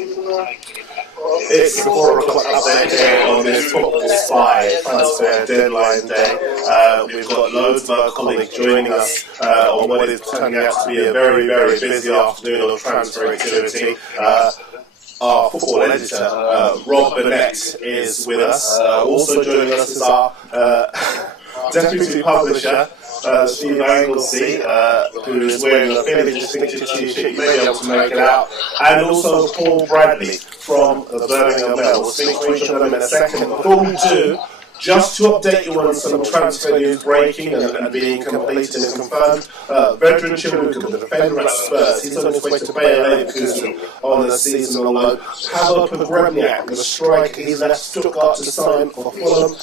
It's the 4 o'clock update here on this Football Spy transfer deadline day. We've got loads of our colleagues joining us on what is turning out to be a very, very busy afternoon of transfer activity. Our football editor, Rob Burnett, is with us. Also joining us is our deputy publisher, Steve Anglesey, who is wearing a fairly distinctive t-shirt, you may be able to make it out, and also Paul Bradley from the Birmingham Mail. We'll speak to each of them in a second. Before we do, just to update you on some transfer news breaking and being completed and confirmed, veteran Chiluka, the defender at Spurs, he's on his way to Bayer Leverkusen on a seasonal loan. Pavel Pogrebniak, the striker, he's left Stuttgart to sign for Fulham,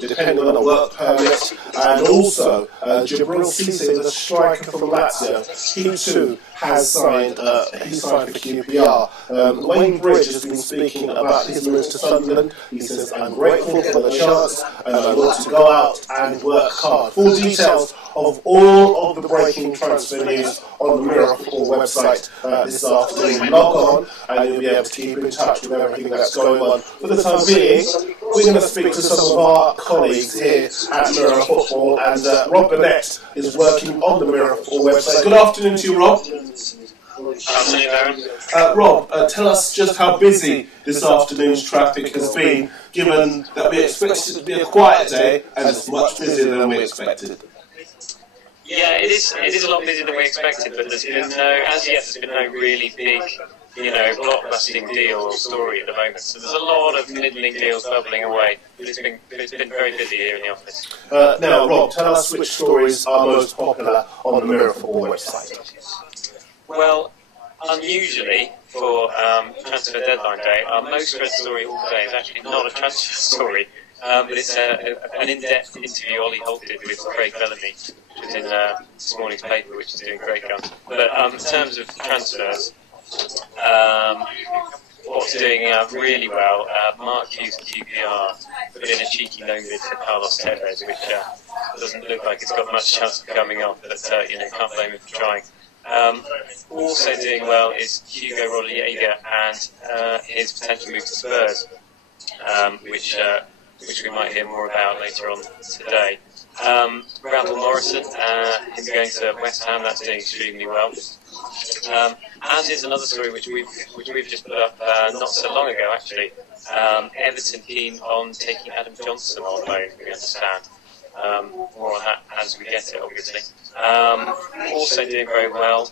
depending on a work permit. And also, Jibril Cisse, the striker from Lazio, he too has signed, he signed for QPR. Wayne Bridge has been speaking about his move to Sunderland. He says, I'm grateful for the chance and I want to go out and work hard. Full details of all of the breaking transfer news on the MirrorFootball website this afternoon. Log on and you'll be able to keep in touch with everything that's going on. For the time being, we're going to speak to some of our colleagues here at MirrorFootball, and Rob Burnett is working on the MirrorFootball website. Good afternoon to you, Rob. Rob, tell us just how busy this afternoon's traffic has been, given that we expected it to be a quiet day and it's much busier than we expected. Yeah, it is a lot busier than we expected, but there's been there's been no really big, blockbusting deal or story at the moment. So there's a lot of middling deals bubbling away, but it's been very busy here in the office. Now, Rob, tell us which stories are most popular on the MirrorFootball website. Well, unusually for transfer deadline day, our most read story all day is actually not a transfer story, but it's an in-depth interview Ollie Holt did with Craig Bellamy, which was in this morning's paper, which is doing great guns. But in terms of transfers, what's doing really well, Mark Hughes at QPR put in a cheeky loan bid for Carlos Tevez, which doesn't look like it's got much chance of coming off, but can't blame him for trying. Also doing well is Hugo Rodallega and his potential move to Spurs, which we might hear more about later on today. Randall Morrison, him going to West Ham, that's doing extremely well. And here's another story which we've just put up not so long ago actually. Everton keen on taking Adam Johnson on loan, we understand. More on that as we get it, obviously. Also doing very well,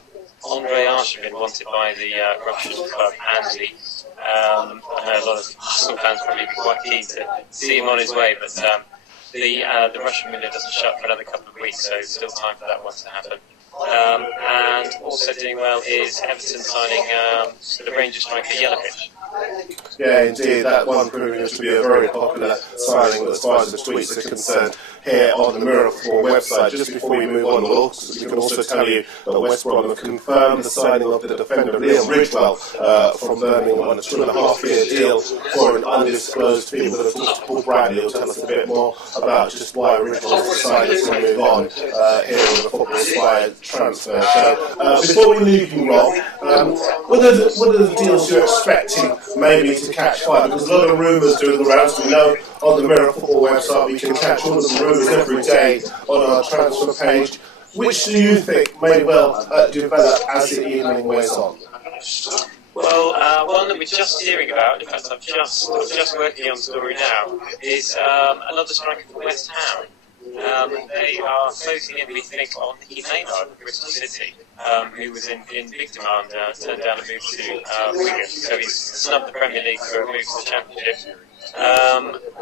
Andrei Arshavin wanted by the Russian club Anglesey. I know a lot of Arsenal fans probably be quite keen to see him on his way, but the Russian window doesn't shut for another couple of weeks, so there's still time for that one to happen. And also doing well is Everton signing the Rangers striker Jelavic. Yeah, indeed, that one proving to be a very popular signing as far as the tweets are concerned here on the MirrorFootball website. Just before we move on, we can also tell you that West Brom have confirmed the signing of the defender Liam Ridgewell from Birmingham on a 2.5-year deal for an undisclosed fee. But of course, Paul Bradley will tell us a bit more about just why Ridgewell decided to move on here on the Football Spy transfer show. Before we leave you, Rob, what are the deals you're expecting maybe to catch fire? Because a lot of rumours doing the rounds. We know on the MirrorFootball website we can catch all of the rumours every day on our transfer page. Which do you think may well develop as the evening wears on? Well, one that we're just hearing about, in fact I'm just working on the story now, is another striker from West Ham. They are closing in, we think, on Nicky Maynard from Bristol City, who was in big demand, turned down a move to Wigan, so he's snubbed the Premier League for a move to the Championship.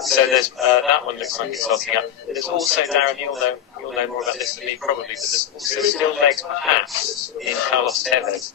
So there's that one looks like it's hotting up. There's also, Darren, you'll know more about this than me probably, but there's also still legs perhaps in Carlos Tevez.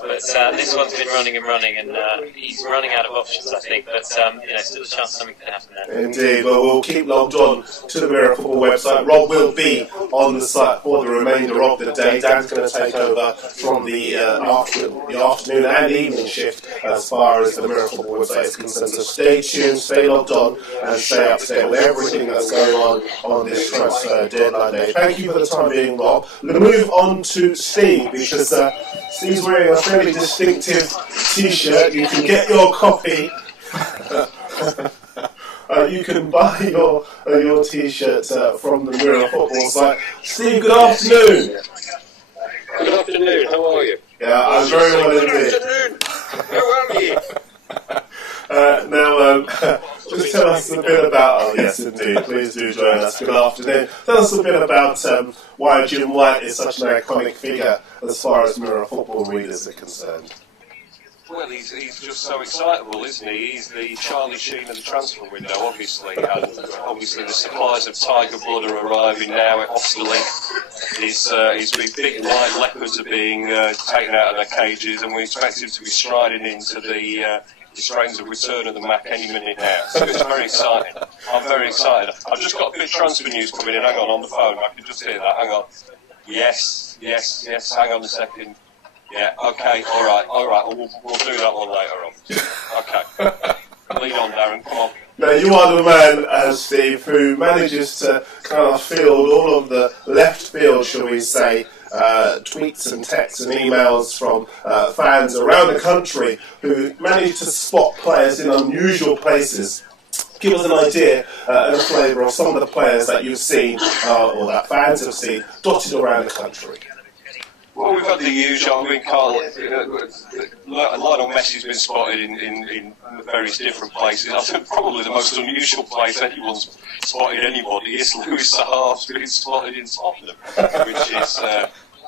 But this one's been running and he's running out of options, I think. But still a chance something can happen there. Indeed. Well, we'll keep logged on to the MirrorFootball website. Rob will be on the site for the remainder of the day. Dan's going to take over from the afternoon and evening shift as far as the MirrorFootball website is concerned. So stay tuned, stay logged on, and stay up to date with everything that's going on this transfer deadline day. Thank you for the time being, Rob. I'm going to move on to Steve because Steve's wearing a fairly very distinctive T-shirt. You can get your copy. You can buy your T-shirt from the MirrorFootball site. Steve, good afternoon. Good afternoon. How are you? Yeah, I'm very well indeed. Good afternoon. How are you? Now, just tell us a bit about. Oh, yes, indeed. Please do join us. Good afternoon. Tell us a bit about why Jim White is such an iconic figure as far as MirrorFootball readers are concerned. Well, he's just so excitable, isn't he? He's the Charlie Sheen of the transfer window, obviously. And obviously the supplies of Tiger Blood are arriving now at Osterley. His big light leopards are being taken out of their cages, and we expect him to be striding into the strains of Return of the Mac any minute now. So it's very exciting. I'm very excited. I've just got a bit of transfer news coming in. Hang on the phone. I can just hear that. Hang on. Yes. Hang on a second. Yeah, okay, all right. We'll do that one later on. Okay. Lead on, Darren, come on. Now, you are the man, Steve, who manages to kind of field all of the left field, shall we say, tweets and texts and emails from fans around the country who manage to spot players in unusual places. Give us an idea and a flavour of some of the players that you've seen, or that fans have seen, dotted around the country. Well, we've had the usual. I mean, Carl, Lionel Messi's been spotted in various different places. I think probably the most unusual place anyone's spotted anybody is Louis Saha's been spotted in Tottenham,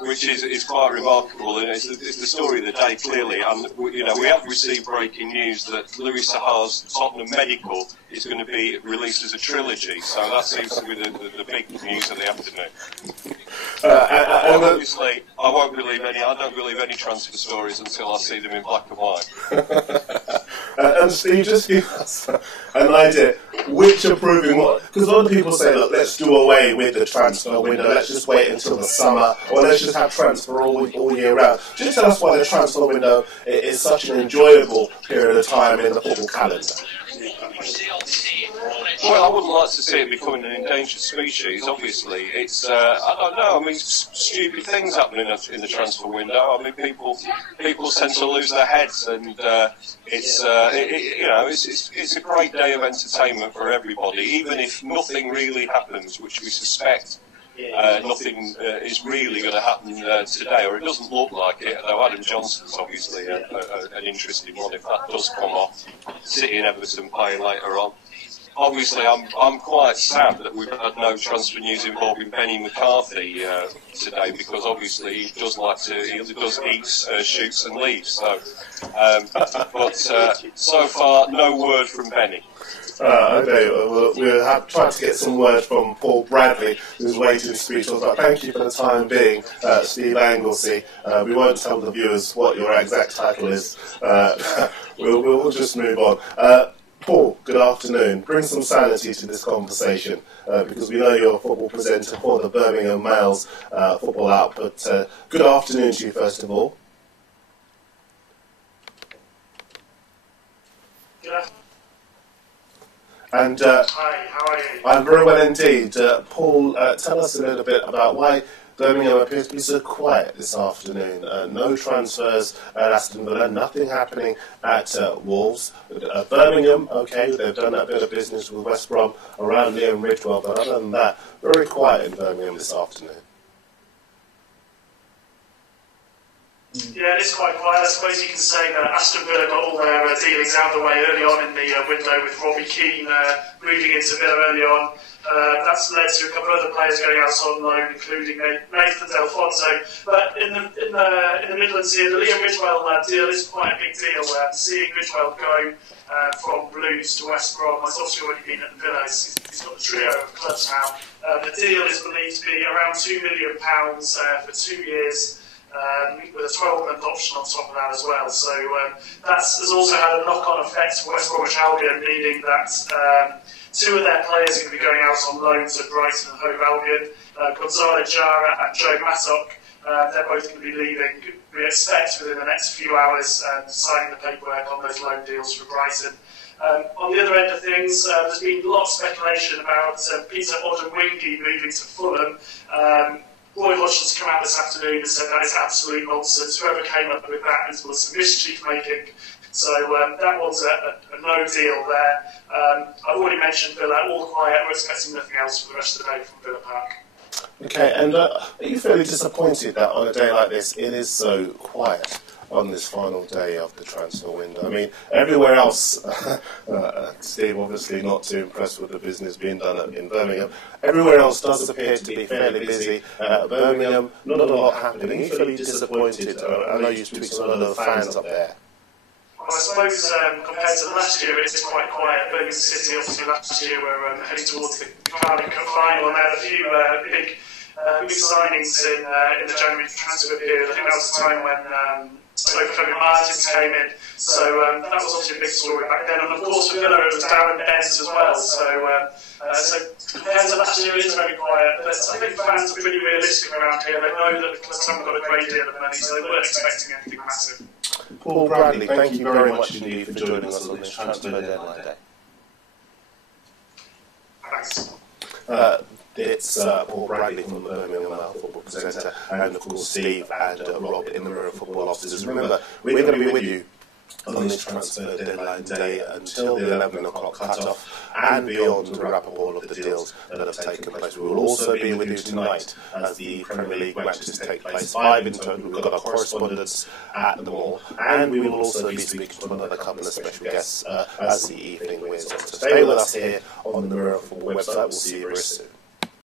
which is quite remarkable, and it's the story of the day, clearly. And we have received breaking news that Louis Saha's Tottenham Medical is going to be released as a trilogy, so that seems to be the big news of the afternoon. Obviously, I don't believe any transfer stories until I see them in black and white. And Steve, just give us an idea, which are proving what? Because a lot of people say, look, let's do away with the transfer window, let's just wait until the summer, or let's just have transfer all year round. Just tell us why the transfer window is such an enjoyable period of time in the football calendar. Well, I wouldn't like to see it becoming an endangered species, obviously. It's, I don't know, I mean, stupid things happen in the transfer window. I mean, people tend to lose their heads, and it's a great day of entertainment for everybody, even if nothing really happens, which we suspect nothing is really going to happen today, or it doesn't look like it, though Adam Johnson's obviously an interesting one if that does come off, City and Everton playing later on. Obviously, I'm quite sad that we've had no transfer news involving Benny McCarthy today, because obviously he does eat, shoots and leaves. So, but so far, no word from Benny. Okay, we'll have tried to get some word from Paul Bradley, who's waiting to speak to us. But thank you for the time being, Steve Anglesey. We won't tell the viewers what your exact title is. We'll just move on. Paul, good afternoon. Bring some sanity to this conversation, because we know you're a football presenter for the Birmingham Mail's football output. Good afternoon to you, first of all. Good afternoon. And hi, how are you? I'm very well indeed. Paul, tell us a little bit about why Birmingham appears to be so quiet this afternoon. No transfers at Aston Villa, nothing happening at Wolves. Birmingham, okay, they've done a bit of business with West Brom around Liam Ridgewell, but other than that, very quiet in Birmingham this afternoon. Yeah, it is quite quiet. I suppose you can say that Aston Villa got all their dealings out of the way early on in the window, with Robbie Keane moving into Villa early on. That's led to a couple of other players going out on loan, including Nathan Delfonso. But in the Midlands here, the Liam Ridgewell deal is quite a big deal. Seeing Ridgewell go from Blues to West Brom, he's obviously already been at the Villa. He's got the trio of clubs now. The deal is believed to be around £2 million for 2 years. With a 12-month option on top of that as well. So that has also had a knock-on effect for West Bromwich Albion, meaning that two of their players are going to be going out on loan to Brighton and Hove Albion. Gonzalo Jara and Joe Mattock, they're both going to be leaving, we expect, within the next few hours, signing the paperwork on those loan deals for Brighton. On the other end of things, there's been a lot of speculation about Peter Odemwingie moving to Fulham. Roy Hodgson's come out this afternoon and said that is absolute nonsense. Whoever came up with that was some mischief making. So that one's a no deal there. I've already mentioned Villa, all quiet. We're expecting nothing else for the rest of the day from Villa Park. Okay, and are you fairly disappointed that on a day like this it is so quiet on this final day of the transfer window? I mean, everywhere else, Steve obviously not too impressed with the business being done in Birmingham. Everywhere else does appear to be fairly busy. Birmingham, not a lot happening. Are you fairly disappointed? I know you speak to a lot of fans up there. Well, I suppose compared to last year, it's quite quiet. Birmingham City, obviously, last year we're heading towards the Carling Cup final, and they had a few big signings in the January transfer period. I think that was the time when Fleming Martins came in. So that was obviously a big story back then. And of course, for Villa, it was Darren as well. So compared to last year, it's very quiet. But I think fans are pretty realistic around here. They know that the clubs haven't got a great deal of money, so they weren't expecting anything massive. Paul Bradley, thank you very much indeed for joining us on this transfer deadline day. Thanks. It's Paul Bradley from the Birmingham Football Presenter, and of course Steve and Rob in the MirrorFootball offices. Remember, we're going to be with you on this transfer deadline day until the 11 o'clock cut-off and beyond to wrap up all of the deals that have taken place. We will also be with you tonight as the Premier League matches take place. 5 in total. We've got our correspondents at them all, and we will also be speaking to another couple of special guests as the evening wears on. So stay with us here on the MirrorFootball website. We'll see you very soon.